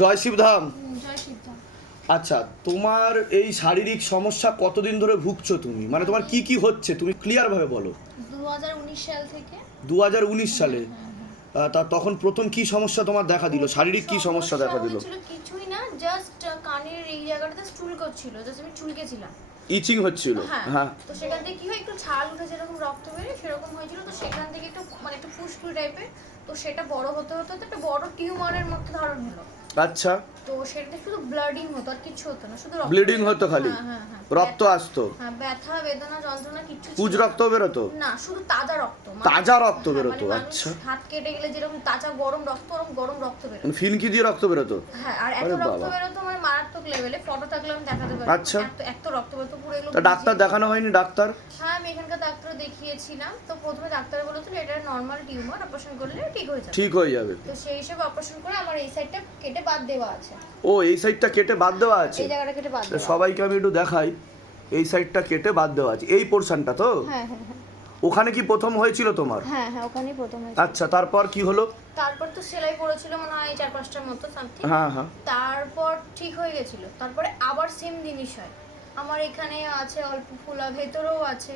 জয় শিবধাম। আচ্ছা তোমার এই শারীরিক সমস্যা কতদিন ধরে ভুগছো তুমি? মানে তোমার কি কি হচ্ছে? তুমি ক্লিয়ার ভাবে বলো। দু হাজার উনিশ সাল থেকে। দু সালে? তা তখন প্রথম কি সমস্যা তোমার দেখা দিল? শারীরিক কি সমস্যা দেখা দিল? কিছুই না জাস্ট কানের এই জায়গাটাতে চুল করছিল জাস্ট আমি চুলকেছিলাম ইচিং হচ্ছিল? হ্যাঁ হ্যাঁ। তো সেখান থেকে কি হয় একটু ছাল উঠে যেরকম রক্ত বেরোয় সেরকম হয়েছিল তো সেখান থেকে একটু মানে একটু ফুসফুস টাইপের তো সেটা বড় হতে হতে একটা বড় টিউমারের মধ্যে ধারণ হলো। আচ্ছা। তো সেটা শুধু ব্লাডিং হতো আর কিছু হতো না শুধু ব্লিডিং হতো খালি? হ্যাঁ হ্যাঁ হ্যাঁ। রক্ত আসতো? ব্যথা বেদনা যন্ত্রণা কিছু পুজ রক্ত বেরোতো? না শুধু তাজা রক্ত মানে- তাজা রক্ত বেরোতো, মানে আচ্ছা। হাত কেটে গেলে যেরকম তাজা গরম রক্ত ওরকম গরম রক্ত বেরোতো। মানে ফিনকি দিয়ে রক্ত বেরোতো? হ্যাঁ আর এত রক্ত বেরোতো মানে মারাত্মক লেভেলে ফটো থাকলে আমি দেখাতে পারি আচ্ছা। এত রক্ত বেরোতো পুরো এগুলো ডাক্তার দেখানো হয়নি ডাক্তার? হ্যাঁ আমি এখানকার ডাক্তার দেখিয়েছিলাম। তো প্রথমে ডাক্তার বলেছিল এটা নর্মাল টিউমার অপারেশন করলে ঠিক হয়ে যাবে। ঠিক হয়ে যাবে। তো সেই হিসেবে অপারেশন করে আমার এই সাইডটা কেটে বাদ দেওয়া আছে। ও এই সাইডটা কেটে বাদ দেওয়া আছে? এই জায়গাটা কেটে বাদ দেওয়া। সবাইকে আমি একটু দেখাই। এই সাইডটা কেটে বাদ দেওয়া আছে। এই পোর্শনটা তো? হ্যাঁ হ্যাঁ হ্যাঁ। ওখানে কি প্রথম হয়েছিল তোমার? হ্যাঁ হ্যাঁ ওখানেই প্রথম হয়েছে আচ্ছা তারপর কি হলো? তারপর তো সেলাই করেছিল মনে হয় চার পাঁচটার মতো সামথিং হ্যাঁ হ্যাঁ। তারপর ঠিক হয়ে গেছিল। তারপরে আবার সেম জিনিস হয়। আমার এখানে আছে অল্প ফোলা ভেতরেও আছে।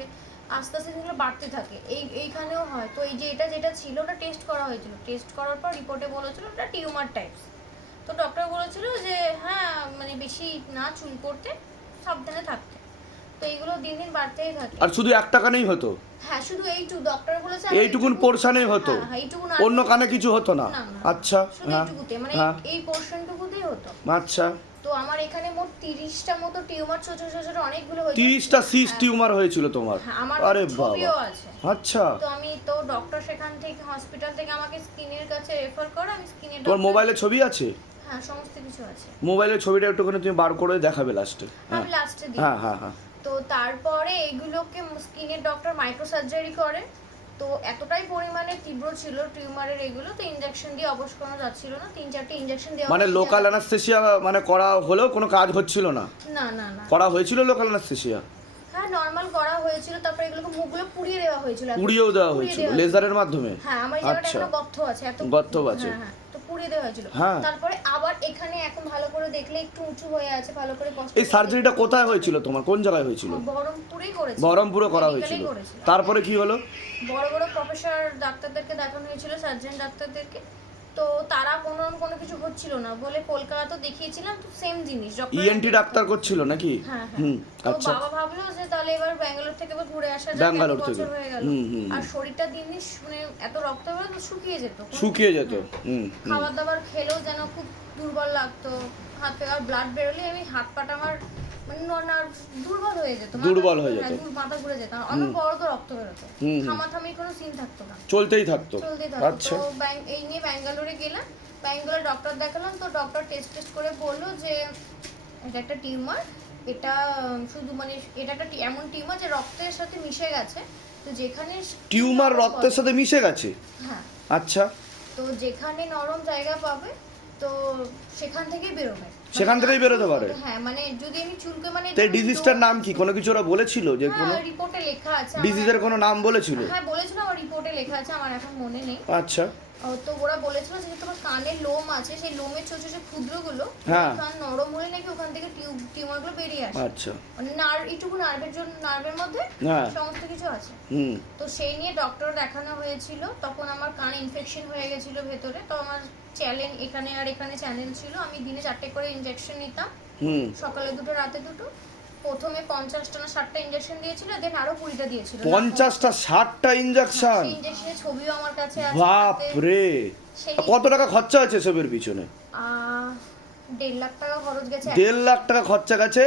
আস্তে আস্তে যেগুলো বাড়তে থাকে। এই এইখানেও হয়। তো এই যে এটা যেটা ছিল ওটা টেস্ট করা হয়েছিল। টেস্ট করার পর রিপোর্টে বলেছিল ওটা টিউমার টাইপস তো ডক্টর বলেছিল যে হ্যাঁ মানে বেশি না চুল করতে সাবধানে থাকতে। তো এইগুলো দিন দিন বাড়তেই থাকে। আর শুধু একটা কানেই হতো? হ্যাঁ শুধু এইটুকু ডক্টর বলেছে এইটুকুন এইটুকু- পোর্শনেই হতো? হ্যাঁ, হ্যাঁ, অন্য কানে কিছু হতো না। আচ্ছা হ্যাঁ মানে হ্যাঁ। এই পোর্শনটুকুতেই হতো। আচ্ছা। তো আমার এখানে মোট তিরিশটা মতো টিউমার ছোট ছোট ছোট অনেকগুলো হয়েছে তিরিশটা সিস টিউমার হয়েছিল তোমার? আরে বাবা। আচ্ছা। তো আমি তো ডক্টর সেখান থেকে হসপিটাল থেকে আমাকে স্কিনের কাছে রেফার করে আমি স্কিনের তোমার মোবাইলে ছবি আছে? হ্যাঁ সমস্ত কিছু আছে। মোবাইলের ছবিটা একটুখানি তুমি বার করে দেখাবে লাস্টে হ্যাঁ। লাস্টে হ্যাঁ হ্যাঁ হ্যাঁ। তো তারপরে এগুলোকে স্কিনের ডক্টর মাইক্রো সার্জারি করে। তো এতটাই পরিমাণে তীব্র ছিল টিউমারের এগুলো তো ইনজেকশন দিয়ে অবশ করানো যাচ্ছিল না। তিন চারটে ইনজেকশন দেওয়া মানে লোকাল অ্যানাস্থেসিয়া মানে করা হলেও কোনো কাজ হচ্ছিল না? না না না। করা হয়েছিল লোকাল অ্যানাস্থেসিয়া হ্যাঁ নর্মাল করা হয়েছিল তারপরে এগুলোকে মুখগুলো পুড়িয়ে দেওয়া হয়েছিল। পুড়িয়েও দেওয়া হয়েছিল লেজারের মাধ্যমে? হ্যাঁ আমার জায়গাটা আচ্ছা। এখনও গর্ত আছে এত গর্ত আছে। হ্যাঁ। হ্যাঁ দেওয়া হয়েছিল। হ্যাঁ। তারপরে আবার এখানে এখন ভালো করে দেখলে একটু উঁচু হয়ে আছে ভালো করে কষ্ট এই সার্জারিটা কোথায় হয়েছিল তোমার? কোন জায়গায় হয়েছিল? বহরমপুরেই করেছি বহরমপুরে করা হয়েছিল। তারপরে কি হলো? বড় বড় প্রফেসর ডাক্তারদেরকে দেখানো হয়েছিল সার্জন ডাক্তারদেরকে। তো তারা কোনো রকম কোনো কিছু হচ্ছিল না। বলে কলকাতা তো দেখিয়েছিলাম তো সেম জিনিস। ইএনটি ডাক্তার করছিল নাকি? হ্যাঁ হ্যাঁ। হুম আচ্ছা। বাবা ভাবলো যে তাহলে এবার ব্যাঙ্গালোর থেকে এবার ঘুরে আসা যাক ব্যাঙ্গালোর থেকে। হয়ে গেল। আর শরীরটা দিন দিন মানে এত রক্ত বেরো তো শুকিয়ে যেত। শুকিয়ে যেত। হুম। খাবার দাবার খেলেও যেন খুব দুর্বল লাগতো হাত আর ব্লাড বেরোলে আমি হাত পাটা আমার নার্ভ দুর্বল হয়ে যেত। দুর্বল হয়ে যেত। মাথা ঘুরে যেত। অনেক বড় তো রক্ত বেরোতো। হুম, হুম। থামাথামি কোনো সিন থাকতো না। চলতেই থাকতো। চলতেই থাকতো। আচ্ছা। এই নিয়ে ব্যাঙ্গালোরে গেলাম। ব্যাঙ্গালোরে ডক্টর দেখালাম। তো ডক্টর টেস্ট টেস্ট করে বলল যে এটা একটা টিউমার। এটা শুধু মানে এটা একটা এমন টিউমার যে রক্তের সাথে মিশে গেছে। তো যেখানে টিউমার রক্তের সাথে মিশে গেছে? হ্যাঁ। আচ্ছা। তো যেখানে নরম জায়গা পাবে তো সেখান থেকেই বেরোবে। সেখান থেকেই বেরোতে পারে? হ্যাঁ মানে যদি আমি চুলকে মানে তো ডিজিজটার নাম কি? কোনো কিছু ওরা বলেছিল যে কোনো হ্যাঁ রিপোর্টে লেখা আছে ডিজিজের কোনো নাম বলেছিল? হ্যাঁ বলেছিল আমার রিপোর্টে লেখা আছে আমার এখন মনে নেই। আচ্ছা। তো ওরা বলেছিল যে তোমার কানের লোম আছে সেই লোমের ছোট ছোট ক্ষুদ্রগুলো হ্যাঁ। কান নরম হলে নাকি ওখান থেকে টিউমারগুলো বেরিয়ে আসে। আচ্ছা। মানে নার্ভ এইটুকু নার্ভের জন্য নার্ভের মধ্যে হ্যাঁ। সমস্ত কিছু আছে। হুম। তো সেই নিয়ে ডক্টর দেখানো হয়েছিল তখন আমার কান ইনফেকশন হয়ে গেছিল ভেতরে তো আমার চ্যানেল এখানে আর এখানে চ্যানেল ছিল। আমি দিনে চারটে করে ইনজেকশন নিতাম। হুম। সকালে দুটো রাতে দুটো। প্রথমে পঞ্চাশটা না ষাটটা ইনজেকশন দিয়েছিল দেন আরও কুড়িটা দিয়েছিল। পঞ্চাশটা ষাটটা ইঞ্জেকশন সেই ইনজেকশনের ছবিও আমার কাছে আছে বাপ রে কত টাকা খরচা হয়েছে এসবের পিছনে? দেড় লাখ টাকা খরচ গেছে দেড় লাখ টাকা খরচা গেছে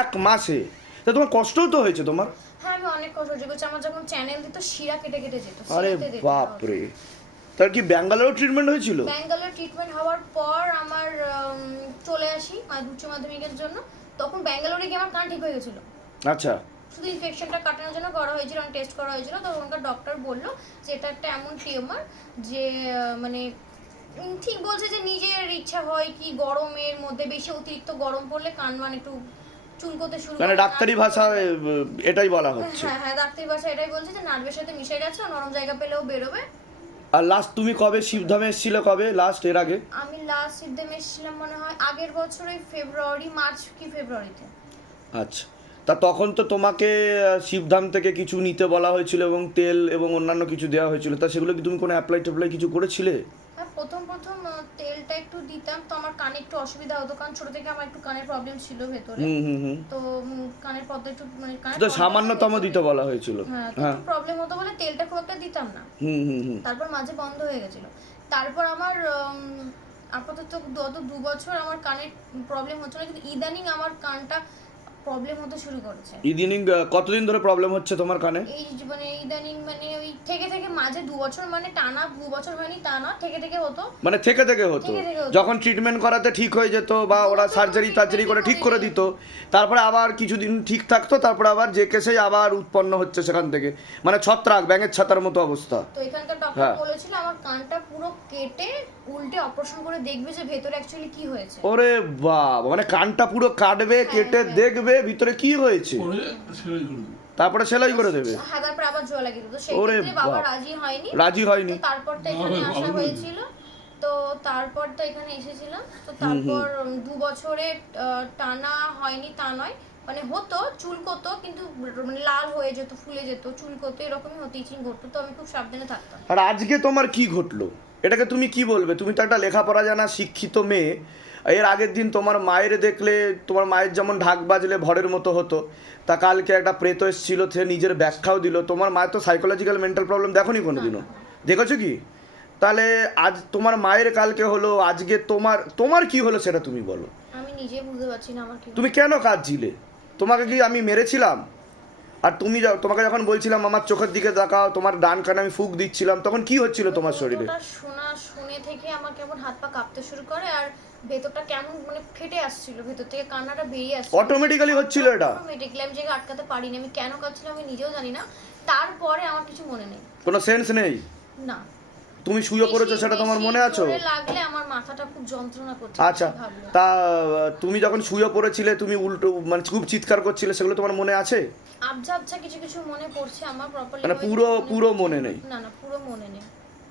এক মাসে। তা তোমার কষ্টও তো হয়েছে তোমার? হ্যাঁ আমি অনেক কষ্ট হচ্ছে করছি আমার যখন চ্যানেল দিত শিরা কেটে কেটে যেত আরে বাপ রে তার কি ব্যাঙ্গালোর ট্রিটমেন্ট হয়েছিল? ব্যাঙ্গালোর ট্রিটমেন্ট হওয়ার পর আমার চলে আসি উচ্চ মাধ্যমিকের জন্য। তখন ব্যাঙ্গালোরে গিয়ে আমার কান ঠিক হয়ে গেছিল। আচ্ছা। শুধু ইনফেকশনটা কাটানোর জন্য করা হয়েছিল আমি টেস্ট করা হয়েছিল তো ওখানকার ডক্টর বলল যে এটা একটা এমন টিউমার যে মানে ঠিক বলছে যে নিজের ইচ্ছা হয় কি গরমের মধ্যে বেশি অতিরিক্ত গরম পড়লে কান মানে একটু চুলকোতে শুরু মানে ডাক্তারি ভাষা এটাই বলা হচ্ছে। হ্যাঁ হ্যাঁ ডাক্তারি ভাষা এটাই বলছে যে নার্ভের সাথে মিশে গেছে নরম জায়গা পেলেও বেরোবে। আর লাস্ট তুমি কবে শিবধামে এসেছিলে কবে? লাস্ট এর আগে? আমি লাস্ট শিবধামে এসেছিলাম মনে হয় আগের বছর ওই ফেব্রুয়ারি মার্চ কি ফেব্রুয়ারিতে। আচ্ছা। তা তখন তো তোমাকে শিবধাম থেকে কিছু নিতে বলা হয়েছিল এবং তেল এবং অন্যান্য কিছু দেওয়া হয়েছিল। তা সেগুলো কি তুমি কোনো অ্যাপ্লাই ট্যাপ্লাই কিছু করেছিলে? প্রথম প্রথম তেলটা একটু দিতাম তো আমার কানে একটু অসুবিধা হতো কারণ ছোট থেকে আমার একটু কানের প্রবলেম ছিল ভেতরে। হুম হুম হুম। তো কানের পর্দা একটু মানে কানের তো সামান্যতম দিতে বলা হয়েছিল। হ্যাঁ হ্যাঁ। প্রবলেম হতো বলে তেলটা খুব একটা দিতাম না। হুম হুম হুম। তারপর মাঝে বন্ধ হয়ে গেছিল। তারপর আমার আপাতত গত দু বছর আমার কানের প্রবলেম হচ্ছে না কিন্তু ইদানিং আমার কানটা প্রবলেম হতে শুরু করেছে। ইদানিং কতদিন ধরে প্রবলেম হচ্ছে তোমার কানে? এই মানে ইদানিং মানে ওই থেকে থেকে মাঝে দু বছর মানে টানা দু বছর হয়নি তা না থেকে থেকে হতো। মানে থেকে থেকে হতো। যখন ট্রিটমেন্ট করাতে ঠিক হয়ে যেত বা ওরা সার্জারি টার্জারি করে ঠিক করে দিত তারপরে আবার কিছুদিন ঠিক থাকতো তারপরে আবার যে কেসেই আবার উৎপন্ন হচ্ছে সেখান থেকে। মানে ছত্রাক ব্যাঙের ছাতার মতো অবস্থা। তো এখানকার ডক্টর হ্যাঁ। বলেছিল আমার কানটা পুরো কেটে উল্টে অপারেশন করে দেখবে যে ভেতরে অ্যাকচুয়ালি কি হয়েছে। ওরে বাবা মানে কানটা পুরো কাটবে। কেটে। দেখবে ভিতরে কি হয়েছে তারপরে সেলাই করে দেবে। সেই ওরে বাবা রাজি হয়নি। রাজি হয়নি। তারপর তো এখানে আসা হয়েছিল। তো তারপর তো এখানে এসেছিলাম তো তারপর দু বছরে টানা হয়নি তা নয়। মানে হতো চুলকতো কিন্তু মানে লাল হয়ে যেত ফুলে যেত। চুলকতো এরকমই হতো ইচিং করতো। তো আমি খুব সাবধানে থাকতাম। আর আজকে তোমার কি ঘটলো? এটাকে তুমি কি বলবে? তুমি তো একটা লেখাপড়া জানা শিক্ষিত মেয়ে। এর আগের দিন তোমার মায়ের দেখলে তোমার মায়ের যেমন ঢাক বাজলে ভরের মতো হতো তা কালকে একটা প্রেত এসেছিল সে নিজের ব্যাখ্যাও দিল। তোমার মায়ের তো সাইকোলজিক্যাল মেন্টাল প্রবলেম দেখোনি কোনোদিনও? দেখেছ কি? তাহলে আজ তোমার মায়ের কালকে হলো আজকে তোমার তোমার কি হলো সেটা তুমি বলো। আমি নিজে বুঝতে পারছি না আমার কি তুমি কেন কাঁদছিলে? তোমাকে কি আমি মেরেছিলাম? আর তুমি তোমাকে যখন বলছিলাম আমার চোখের দিকে তাকাও তোমার ডান কানে আমি ফুক দিচ্ছিলাম তখন কি হচ্ছিল তোমার শরীরে? শোনা শুনে থেকে আমার কেমন হাত পা কাঁপতে শুরু করে আর ভেতরটা কেমন মানে ফেটে আসছিল ভেতর থেকে কান্নাটা বেরিয়ে আসছিল। অটোমেটিক্যালি হচ্ছিল এটা? অটোমেটিক্যালি আমি জায়গায় আটকাতে পারিনি আমি কেন কাঁদছিলাম আমি নিজেও জানি না। তারপরে আমার কিছু মনে নেই। কোনো সেন্স নেই? না। তুমি শুয়ে পড়েছো সেটা তোমার মনে আছো? লাগলে আমার মাথাটা খুব যন্ত্রণা করছে আচ্ছা তা তুমি যখন শুয়ে পড়েছিলে তুমি উল্টো মানে খুব চিৎকার করছিলে সেগুলো তোমার মনে আছে? আবঝা আবঝা কিছু কিছু মনে পড়ছে আমার প্রপারলি মানে পুরো- পুরো মনে নেই? না না পুরো মনে নেই।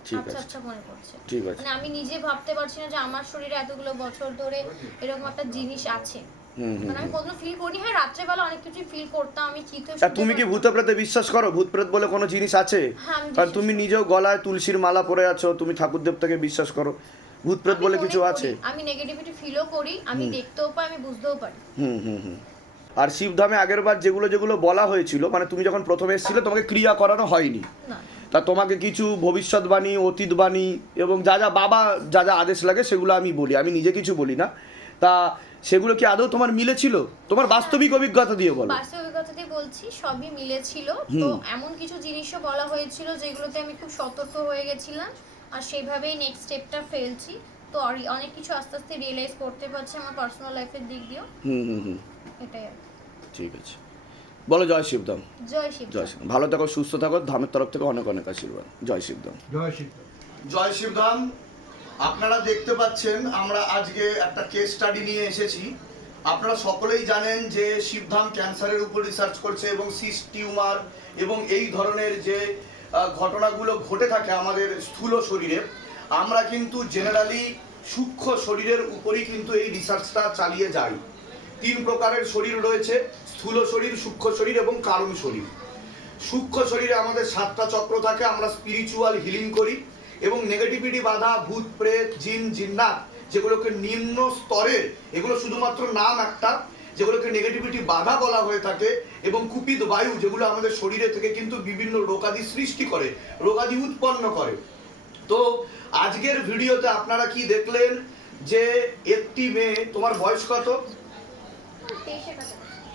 ঠিক আচ্ছা। আচ্ছা মনে পড়ছে। ঠিক আছে। মানে আমি নিজে ভাবতে পারছি না যে আমার শরীরে এতগুলো বছর ধরে এরকম একটা জিনিস আছে। মানে আমি কোনোদিন ফিল করিনি। হ্যাঁ রাত্রেবেলা অনেক কিছু ফিল করতাম আমি চিত্র তুমি কি ভূত প্রেতে বিশ্বাস করো? ভূত প্রেত বলে কোনো জিনিস আছে? হ্যাঁ, কারণ তুমি নিজেও গলায় তুলসীর মালা পরে আছো তুমি ঠাকুর দেবতাকে বিশ্বাস করো। ভূত প্রেত বলে কিছু আছে? আমি নেগেটিভিটি ফিলও করি আমি দেখতেও পাই আমি বুঝতেও পারি। হুম হুম হুম। আর শিবধামে আগের বার যেগুলো যেগুলো বলা হয়েছিল মানে তুমি যখন প্রথমে এসেছিলে তোমাকে ক্রিয়া করানো হয়নি। না। তা তোমাকে কিছু ভবিষ্যৎবাণী অতীতবাণী এবং যা যা বাবা যা যা আদেশ লাগে সেগুলো আমি বলি। আমি নিজে কিছু বলি না। তা সেগুলো কি আদৌ তোমার মিলেছিল? তোমার বাস্তবিক অভিজ্ঞতা দিয়ে বলো। অভিজ্ঞতা দিয়ে বলছি সবই মিলেছিল। তো এমন কিছু জিনিসও বলা হয়েছিল যেগুলোতে আমি খুব সতর্ক হয়ে গেছিলাম। আর সেইভাবেই নেক্সট স্টেপটা ফেলছি। তো অনেক কিছু আস্তে আস্তে রিয়েলাইজ করতে পারছি আমার পার্সোনাল লাইফের দিক দিয়েও। হুম হুম হুম। এটাই ঠিক আছে। বলো জয় শিবধাম জয় শিব জয় শিব ভালো থাকো সুস্থ থাকো ধামের তরফ থেকে অনেক অনেক আশীর্বাদ। জয় শিবধাম জয় শ্রী জয় শিবধাম আপনারা দেখতে পাচ্ছেন আমরা আজকে একটা কেস স্টাডি নিয়ে এসেছি। আপনারা সকলেই জানেন যে শিবধাম ক্যান্সারের উপর রিসার্চ করছে এবং সিস টিউমার এবং এই ধরনের যে ঘটনাগুলো ঘটে থাকে আমাদের স্থূল শরীরে আমরা কিন্তু জেনারেলি সূক্ষ্ম শরীরের উপরই কিন্তু এই রিসার্চটা চালিয়ে যাই। তিন প্রকারের শরীর রয়েছে স্থূল শরীর, সূক্ষ্ম শরীর এবং কারণ শরীর। সূক্ষ্ম শরীরে আমাদের সাতটা চক্র থাকে, আমরা স্পিরিচুয়াল হিলিং করি এবং নেগেটিভিটি বাধা, ভূত, প্রেত, জিন, জিন্নাত, যেগুলোকে নিম্ন স্তরের এগুলো শুধুমাত্র নাম একটা, যেগুলোকে নেগেটিভিটি বাধা বলা হয়ে থাকে এবং কুপিত বায়ু, যেগুলো আমাদের শরীরে থেকে কিন্তু বিভিন্ন রোগাদি সৃষ্টি করে, রোগাদি উৎপন্ন করে। তো আজকের ভিডিওতে আপনারা কি দেখলেন যে একটি মেয়ে, তোমার বয়স কত?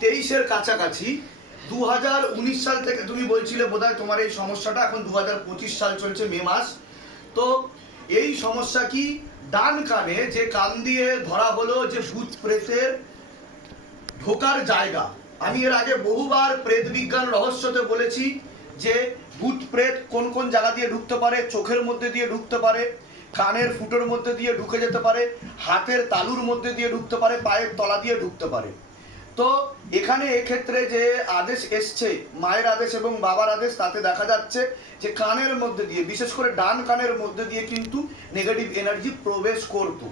তেইশের কাছাকাছি দু হাজার উনিশ সাল থেকে তুমি বলছিলে বোধহয় তোমার এই সমস্যাটা, এখন দু হাজার পঁচিশ সাল চলছে মে মাস। তো এই সমস্যা কি ডান কানে যে কান দিয়ে ধরা হলো যে ভূত প্রেতের ঢোকার জায়গা, আমি এর আগে বহুবার প্রেত বিজ্ঞান রহস্যতে বলেছি যে ভূত প্রেত কোন কোন জায়গা দিয়ে ঢুকতে পারে, চোখের মধ্যে দিয়ে ঢুকতে পারে, কানের ফুটোর মধ্যে দিয়ে ঢুকে যেতে পারে, হাতের তালুর মধ্যে দিয়ে ঢুকতে পারে, পায়ের তলা দিয়ে ঢুকতে পারে। তো এখানে এক্ষেত্রে যে আদেশ এসছে, মায়ের আদেশ এবং বাবার আদেশ, তাতে দেখা যাচ্ছে যে কানের মধ্যে দিয়ে, বিশেষ করে ডান কানের মধ্যে দিয়ে কিন্তু নেগেটিভ এনার্জি প্রবেশ করতো।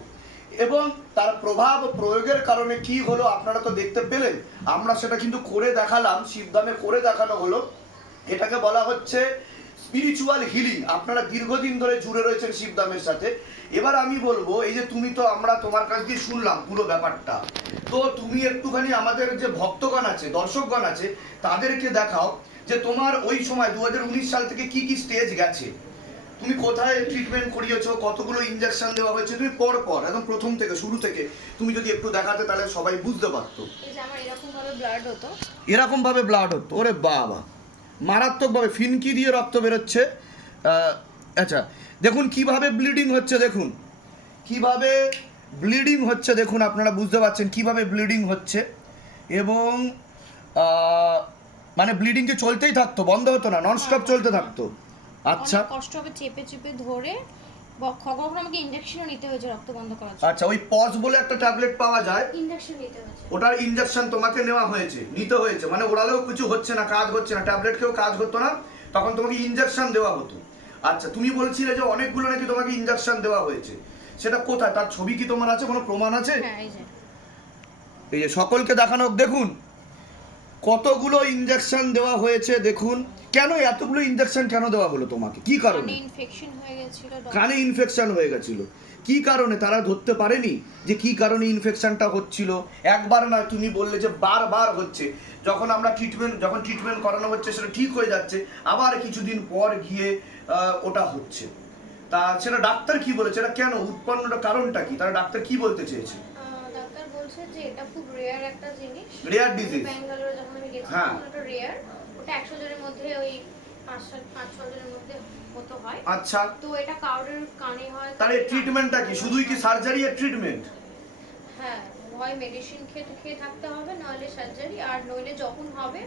এবং তার প্রভাব প্রয়োগের কারণে কি হলো আপনারা তো দেখতে পেলেন, আমরা সেটা কিন্তু করে দেখালাম, শিবধামে করে দেখানো হলো। এটাকে বলা হচ্ছে স্পিরিচুয়াল হিলিং আপনারা দীর্ঘদিন ধরে জুড়ে রয়েছেন শিবধামের সাথে। এবার আমি বলব এই যে তুমি তো আমরা তোমার কাছ দিয়ে শুনলাম পুরো ব্যাপারটা। তো তুমি একটুখানি আমাদের যে ভক্তগণ আছে দর্শকগণ আছে তাদেরকে দেখাও যে তোমার ওই সময় দুই হাজার উনিশ সাল থেকে কি কি স্টেজ গেছে। তুমি কোথায় ট্রিটমেন্ট করিয়েছো কতগুলো ইঞ্জেকশন দেওয়া হয়েছে তুমি পর পর একদম প্রথম থেকে শুরু থেকে তুমি যদি একটু দেখাতে তাহলে সবাই বুঝতে পারতো। এরকম ভাবে ব্লাড হতো। এরকম ভাবে ব্লাড হতো ওরে বাবা। মারাত্মকভাবে ফিনকি দিয়ে রক্ত বেরোচ্ছে। আচ্ছা দেখুন কীভাবে ব্লিডিং হচ্ছে দেখুন। কীভাবে ব্লিডিং হচ্ছে দেখুন আপনারা বুঝতে পারছেন কীভাবে ব্লিডিং হচ্ছে। এবং মানে ব্লিডিং যে চলতেই থাকতো বন্ধ হতো না নন স্টপ চলতে থাকতো। আচ্ছা। কষ্ট হবে চেপে চেপে ধরে কখনো আমাকে ইনজেকশনও নিতে হয়েছে রক্ত বন্ধ করার জন্য। আচ্ছা ওই পজ বলে একটা ট্যাবলেট পাওয়া যায়। ইনজেকশন নিতে হয়েছে। ওটার ইঞ্জেকশন তোমাকে নেওয়া হয়েছে নিতে হয়েছে। মানে ওরালেও কিছু হচ্ছে না কাজ হচ্ছে না ট্যাবলেট কেউ কাজ হতো না তখন তোমাকে ইঞ্জেকশন দেওয়া হতো। আচ্ছা তুমি বলছিলে যে অনেকগুলো নাকি তোমাকে ইঞ্জেকশন দেওয়া হয়েছে। সেটা কোথায়? তার ছবি কি তোমার আছে? কোনো প্রমাণ আছে? হ্যাঁ এই যে। এই যে সকলকে দেখানো হোক, দেখুন। কতগুলো ইঞ্জেকশন দেওয়া হয়েছে দেখুন। কেন এতগুলো ইঞ্জেকশন কেন দেওয়া হলো তোমাকে? কি কারণে ইনফেকশন হয়ে গেছিল কানে ইনফেকশন হয়ে গেছিল। কি কারণে? তারা ধরতে পারেনি যে কি কারণে ইনফেকশনটা হচ্ছিল? একবার না তুমি বললে যে বারবার হচ্ছে। যখন আমরা ট্রিটমেন্ট যখন ট্রিটমেন্ট করানো হচ্ছে সেটা ঠিক হয়ে যাচ্ছে। আবার কিছুদিন পর গিয়ে ওটা হচ্ছে। তা সেটা ডাক্তার কি বলেছে? এটা কেন? উৎপন্নটা কারণটা কি? তারা ডাক্তার কি বলতে চেয়েছে? আহ, যে এটা খুব রেয়ার একটা জিনিস। Rare disease? ব্যাঙ্গালোরে যখন আমি গেছিলাম হ্যাঁ। ওটা রেয়ার ওটা একশো জনের মধ্যে ওই হয়। আচ্ছা। তো এটা কাউরের কানে হয় তার এই ট্রিটমেন্টটা কি? শুধুই কি সার্জারি আর ট্রিটমেন্ট হ্যাঁ হয় মেডিসিন খেয়ে খেয়ে থাকতে হবে নাহলে সার্জারি আর নইলে যখন হবে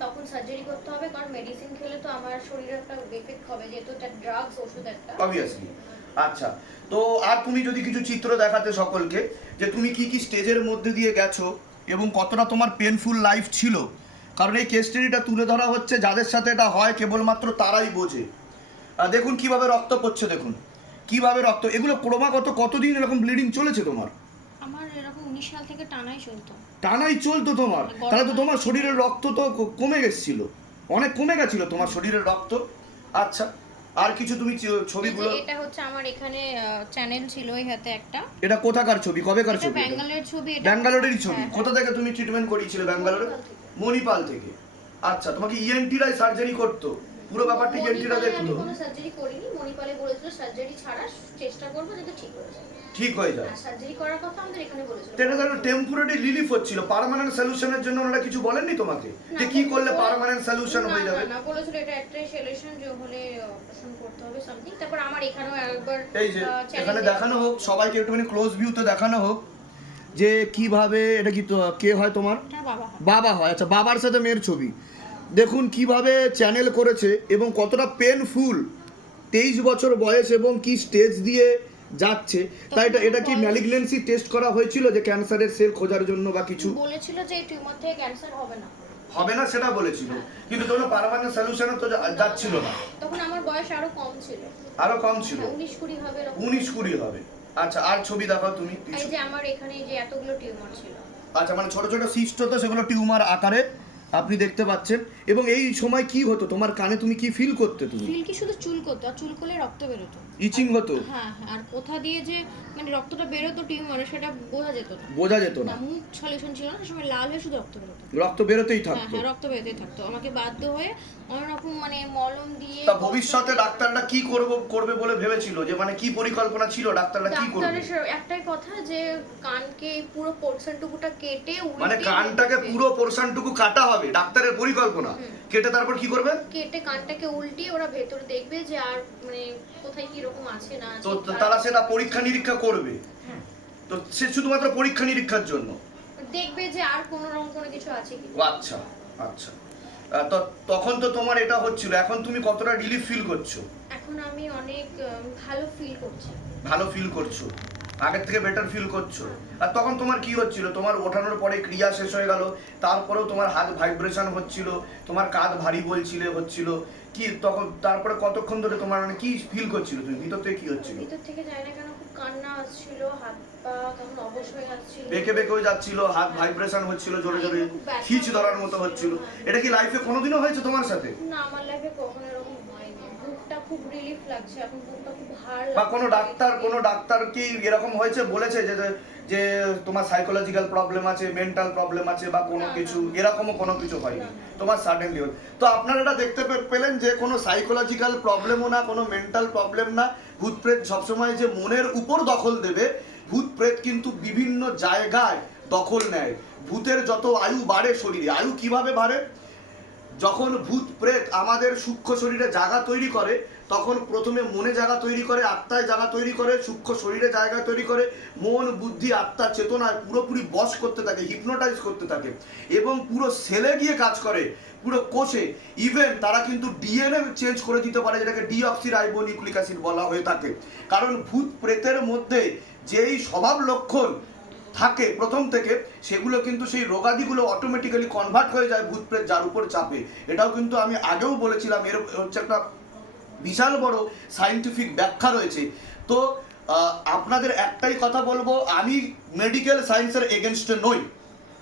তখন সার্জারি করতে হবে। কারণ মেডিসিন খেলে তো আমার শরীরে একটা এফেক্ট হবে যেহেতু এটা ড্রাগস ওষুধ একটা। অবভিয়াসলি আচ্ছা তো আর তুমি যদি কিছু চিত্র দেখাতে সকলকে যে তুমি কি কি স্টেজের মধ্যে দিয়ে গেছো এবং কতটা তোমার পেনফুল লাইফ ছিল? কারণ এই কেস স্টাডিটা তুলে ধরা হচ্ছে যাদের সাথে এটা হয় কেবলমাত্র তারাই বোঝে। আর দেখুন কীভাবে রক্ত পড়ছে দেখুন। কীভাবে রক্ত এগুলো ক্রমাগত কতদিন এরকম ব্লিডিং চলেছে তোমার? আমার এরকম উনিশ সাল থেকে টানাই চলতো। টানাই চলতো তোমার? তাহলে তো তোমার শরীরের রক্ত তো কমে গেছিল। অনেক কমে গেছিল তোমার শরীরের রক্ত। আচ্ছা আর কিছু তুমি ছবিগুলো এটা হচ্ছে আমার এখানে চ্যানেল ছিল এই হাতে একটা। এটা কোথাকার ছবি? কবে কার ছবি এটা? ব্যাঙ্গালোরের ছবি এটা ব্যাঙ্গালোরেরই ছবি। হ্যাঁ, কোথা থেকে তুমি ট্রিটমেন্ট করিয়েছিলে ব্যাঙ্গালোরে? মণিপাল থেকে। আচ্ছা তোমাকে ইএনটিরাই সার্জারি করতো। পুরো ব্যাপারটা মণিপালে আমি কোনো সার্জারি করিনি মণিপালে বলেছিল সার্জারি ছাড়া চেষ্টা করব যাতে ঠিক হয়ে যায় ঠিক হয়ে যায় সার্জারি করার কথা আমাদের এখানে বলেছিল। ধরো টেম্পোরারি রিলিফ হচ্ছিল। পার্মানেন্ট সলিউশনের জন্য ওনারা কিছু বলেননি তোমাকে? যে কি করলে পার্মানেন্ট সলিউশন হয়ে যাবে? না বলেছিল এটা সলিউশন যে হলে অপারেশন করতে হবে সামথিং তারপর আমার এখানেও একবার এই যে এখানে দেখানো হোক সবাইকে একটুখানি ক্লোজ ভিউতে দেখানো হোক যে কীভাবে এটা কি তো- কে হয় তোমার? বাবা হয় আচ্ছা বাবার সাথে মেয়ের ছবি। দেখুন কীভাবে চ্যানেল করেছে এবং কতটা পেনফুল তেইশ বছর বয়স এবং কি স্টেজ দিয়ে যাচ্ছে। তাই এটা এটা কি ম্যালিগনেন্সি টেস্ট করা হয়েছিল যে ক্যান্সারের সেল খোঁজার জন্য বা কিছু? বলেছিল যে এই টিউমার থেকে ক্যান্সার হবে না। হবে না সেটা বলেছিল। কিন্তু কোনো পারমানেন্ট সলিউশনে তো যাচ্ছিল না। তখন আমার বয়স আরও কম ছিল। আরও কম ছিল? হ্যাঁ, উনিশ কুড়ি হবে এরকম। উনিশ কুড়ি হবে। আচ্ছা আর ছবি দেখাও তুমি এই যে আমার এখানে যে এতগুলো টিউমার ছিল। আচ্ছা মানে ছোট ছোট সিস্ট হতো সেগুলো টিউমার আকারে আপনি দেখতে পাচ্ছেন। এবং এই সময় কি হতো? তোমার কানে তুমি কি ফিল করতে তুমি? ফিল কি? শুধু চুল করতো আর চুল করলে রক্ত বেরোতো। ইচিং হতো? হ্যাঁ হ্যাঁ আর কোথা দিয়ে যে মানে রক্তটা বেরোতো টিউমারে সেটা বোঝা যেত না। বোঝা যেত না। মুখ সলিউশন ছিল না সময় লাল হয়ে শুধু রক্ত বেরোতো। রক্ত বেরোতেই হ্যাঁ থাকতো। হ্যাঁ রক্ত বেরোতেই থাকতো। আমাকে বাধ্য হয়ে অনেক রকম মানে মলম দিয়ে তা ভবিষ্যতে ডাক্তাররা কি করব করবে বলে ভেবেছিল? যে মানে কি পরিকল্পনা ছিল? ডাক্তাররা কি করবে? ডাক্তারের একটাই কথা যে কানকে পুরো পোর্শনটুকুটা কেটে মানে কানটাকে। পুরো পোর্শনটুকু কাটা হবে। ডাক্তারের পরিকল্পনা। কেটে তারপর কি করবে? কেটে কানটাকে উল্টিয়ে ওরা ভেতরে দেখবে যে আর মানে কোথায় কি রকম আছে না তো তারা সেটা পরীক্ষা নিরীক্ষা করবে। হ্যাঁ। তো সে শুধুমাত্র পরীক্ষা নিরীক্ষার জন্য? দেখবে যে আর কোনো রকম কোনো কিছু আছে কি আচ্ছা আচ্ছা। আহ, তো তখন তো তোমার এটা হচ্ছিল। এখন তুমি কতটা রিলিফ ফিল করছ? এখন আমি অনেক ভালো ফিল করছি। ভালো ফিল করছ? আগের থেকে বেটার ফিল করছ। আর তখন তোমার কি হচ্ছিল? তোমার ওঠানোর পরে ক্রিয়া শেষ হয়ে গেল তারপরেও তোমার হাত ভাইব্রেশন হচ্ছিল তোমার কাঁধ ভারী বলছিলে হচ্ছিল। কি তখন তারপরে কতক্ষণ ধরে তোমার মানে কি ফিল করছিল তুমি? ভিতর থেকে কি হচ্ছিল? ভিতর থেকে জানি না কেন খুব কান্না আসছিল হাত পা কেমন অবশ হয়ে যাচ্ছিল। বেঁকে বেঁকেও যাচ্ছিল হাত ভাইব্রেশন হচ্ছিল জোরে জোরে খিচ ধরার মতো হচ্ছিল। এটা কি লাইফে কোনোদিনও হয়েছে তোমার সাথে? না আমার লাইফে কখনো বুকটা খুব রিলিফ লাগছে এখন বুকটা খুব ভার বা কোনো ডাক্তার কোনো ডাক্তার কি এরকম হয়েছে বলেছে যে যে তোমার সাইকোলজিক্যাল প্রবলেম আছে মেন্টাল প্রবলেম আছে বা কোনো। কিছু? এরকমও কোনো কিছু হয়নি। তোমার সাডেনলি তো আপনারা এটা দেখতে পেলেন যে কোনো সাইকোলজিক্যাল প্রবলেমও না কোনো মেন্টাল প্রবলেম না। ভূত প্রেত সবসময় যে মনের উপর দখল দেবে ভূত প্রেত কিন্তু বিভিন্ন জায়গায় দখল নেয়। ভূতের যত আয়ু বাড়ে শরীরে আয়ু কীভাবে বাড়ে? যখন ভূত প্রেত আমাদের সূক্ষ্ম শরীরে জায়গা তৈরি করে, তখন প্রথমে মনে জায়গা তৈরি করে, আত্মায় জায়গা তৈরি করে, সূক্ষ্ম শরীরে জায়গা তৈরি করে, মন, বুদ্ধি, আত্মা, চেতনায় পুরোপুরি বশ করতে থাকে হিপনোটাইজ করতে থাকে এবং পুরো সেলে গিয়ে কাজ করে, পুরো কোষে। ইভেন তারা কিন্তু ডিএনএ চেঞ্জ করে দিতে পারে, যেটাকে ডিঅক্সি রাইবোনিউক্লিক অ্যাসিড বলা হয়ে থাকে। কারণ ভূত প্রেতের মধ্যে যেই স্বভাব লক্ষণ থাকে প্রথম থেকে, সেগুলো কিন্তু সেই রোগাদিগুলো অটোমেটিক্যালি কনভার্ট হয়ে যায় ভূত প্রেত যার উপর চাপে। এটাও কিন্তু আমি আগেও বলেছিলাম, এর হচ্ছে একটা বিশাল বড় সায়েন্টিফিক ব্যাখ্যা রয়েছে। তো আপনাদের একটাই কথা বলব, আমি মেডিকেল সায়েন্সের এগেনস্টে নই।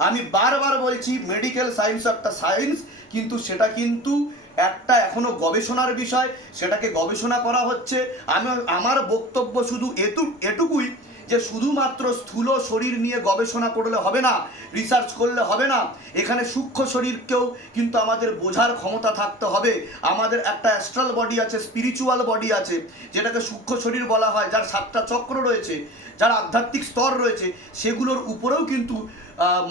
আমি বারবার বলছি মেডিকেল সায়েন্স একটা সায়েন্স কিন্তু সেটা কিন্তু একটা এখনও গবেষণার বিষয়, সেটাকে গবেষণা করা হচ্ছে। আমি, আমার বক্তব্য শুধু এটু এটুকুই যে শুধুমাত্র স্থূল শরীর নিয়ে গবেষণা করলে হবে না রিসার্চ করলে হবে না, এখানে সূক্ষ্ম শরীরকেও কিন্তু আমাদের বোঝার ক্ষমতা থাকতে হবে। আমাদের একটা অ্যাস্ট্রাল বডি আছে স্পিরিচুয়াল বডি আছে, যেটাকে সূক্ষ্ম শরীর বলা হয়, যার সাতটা চক্র রয়েছে, যার আধ্যাত্মিক স্তর রয়েছে, সেগুলোর উপরেও কিন্তু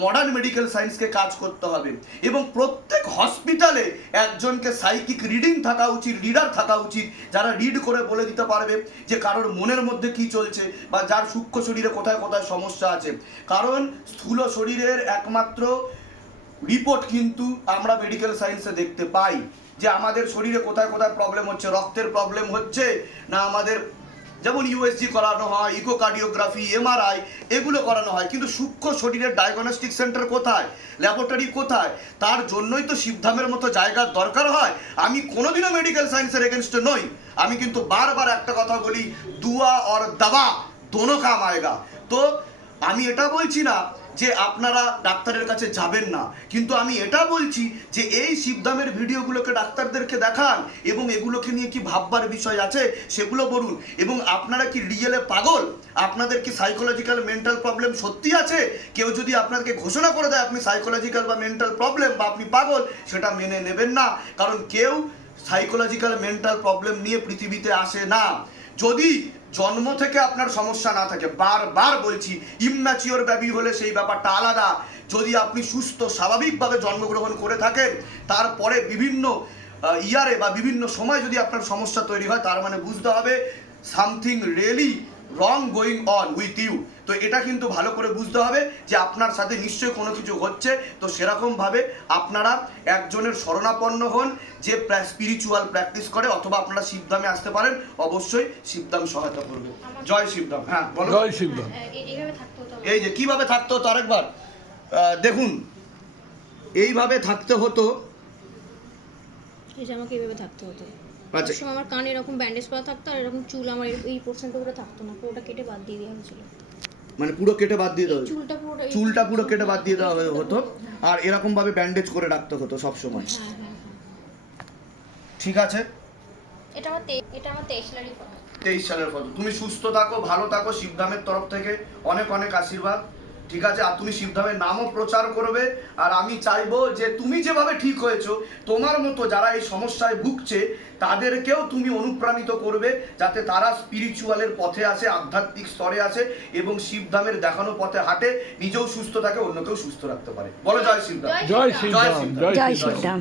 মডার্ন মেডিকেল সায়েন্সকে কাজ করতে হবে। এবং প্রত্যেক হসপিটালে একজনকে সাইকিক রিডিং থাকা উচিত রিডার থাকা উচিত, যারা রিড করে বলে দিতে পারবে যে কারোর মনের মধ্যে কি চলছে বা যার সূক্ষ্ম শরীরে কোথায় কোথায় সমস্যা আছে। কারণ স্থূল শরীরের একমাত্র রিপোর্ট কিন্তু আমরা মেডিকেল সায়েন্সে দেখতে পাই যে আমাদের শরীরে কোথায় কোথায় প্রবলেম হচ্ছে, রক্তের প্রবলেম হচ্ছে না আমাদের যেমন ইউএসজি করানো হয় ইকোকার্ডিওগ্রাফি এমআরআই এগুলো করানো হয়। কিন্তু সূক্ষ্ম শরীরের ডায়াগনস্টিক সেন্টার কোথায়? ল্যাবরেটরি কোথায়? তার জন্যই তো শিবধামের মতো জায়গার দরকার হয়। আমি কোনোদিনও মেডিকেল সায়েন্সের এগেনস্টে নই। আমি কিন্তু বারবার একটা কথা বলি, দুয়া অর দাবা, দোনো কাম আয়গা। তো আমি এটা বলছি না যে আপনারা ডাক্তারের কাছে যাবেন না। কিন্তু আমি এটা বলছি যে এই শিবদামের ভিডিওগুলোকে ডাক্তারদেরকে দেখান এবং এগুলোকে নিয়ে কি ভাববার বিষয় আছে সেগুলো বলুন। এবং আপনারা কি রিয়েলে পাগল? আপনাদের কি সাইকোলজিক্যাল মেন্টাল প্রবলেম সত্যি আছে? কেউ যদি আপনাকে ঘোষণা করে দেয় আপনি সাইকোলজিক্যাল বা মেন্টাল প্রবলেম বা আপনি পাগল, সেটা মেনে নেবেন না। কারণ কেউ সাইকোলজিক্যাল মেন্টাল প্রবলেম নিয়ে পৃথিবীতে আসে না। যদি জন্ম থেকে আপনার সমস্যা না থাকে। বারবার বলছি ইম্যাচিওর ব্যাবি হলে সেই ব্যাপারটা আলাদা। যদি আপনি সুস্থ, স্বাভাবিকভাবে জন্মগ্রহণ করে থাকেন, তারপরে বিভিন্ন ইয়ারে বা বিভিন্ন সময় যদি আপনার সমস্যা তৈরি হয়, তার মানে বুঝতে হবে something really wrong going on with you তো এটা কিন্তু ভালো করে বুঝতে হবে যে আপনার সাথে নিশ্চয়ই কোনো কিছু হচ্ছে তো সেরকমভাবে আপনারা একজনের শরণাপন্ন হন যে স্পিরিচুয়াল প্র্যাকটিস করে অথবা আপনারা শিবধামে আসতে পারেন অবশ্যই শিবধাম সহায়তা করবে। জয় শিবধাম। হ্যাঁ বলো। জয় হতো আমার। এই যে কীভাবে থাকতে হতো আরেকবার? দেখুন এইভাবে থাকতে হতো। আমাকে এইভাবে থাকতে হতো। সবসময় আমার কানে এরকম ব্যান্ডেজ করা থাকতো আর এরকম চুল আমার এই- পোর্শনটা পুরো থাকতো না পুরোটা কেটে বাদ দিয়ে দেওয়া হয়েছিল। মানে পুরো কেটে বাদ দিয়ে দেওয়া চুলটা এই- চুলটা পুরো কেটে বাদ দিয়ে দেওয়া হতো? আর এরকম ভাবে ব্যান্ডেজ করে রাখতে হতো সব সময়। হ্যাঁ হ্যাঁ হ্যাঁ। ঠিক আছে। এটা আমার এটা আমার তেইশলারই ফটো। তেইশ সালের ফটো। তুমি সুস্থ থাকো ভালো থাকো শিবধামের তরফ থেকে। অনেক অনেক আশীর্বাদ। ঠিক আছে আর তুমি শিবধামের নামও প্রচার করবে আর আমি চাইব যে তুমি যেভাবে ঠিক হয়েছো তোমার মতো যারা এই সমস্যায় ভুগছে তাদেরকেও তুমি অনুপ্রাণিত করবে যাতে তারা স্পিরিচুয়ালের পথে আসে আধ্যাত্মিক স্তরে আসে এবং শিবধামের দেখানো পথে হাঁটে নিজেও সুস্থ থাকে অন্যকেও সুস্থ রাখতে পারে। বলো জয় শিবধাম। জয় জয় শিবদাম শিবদাম। জয় শিবরাম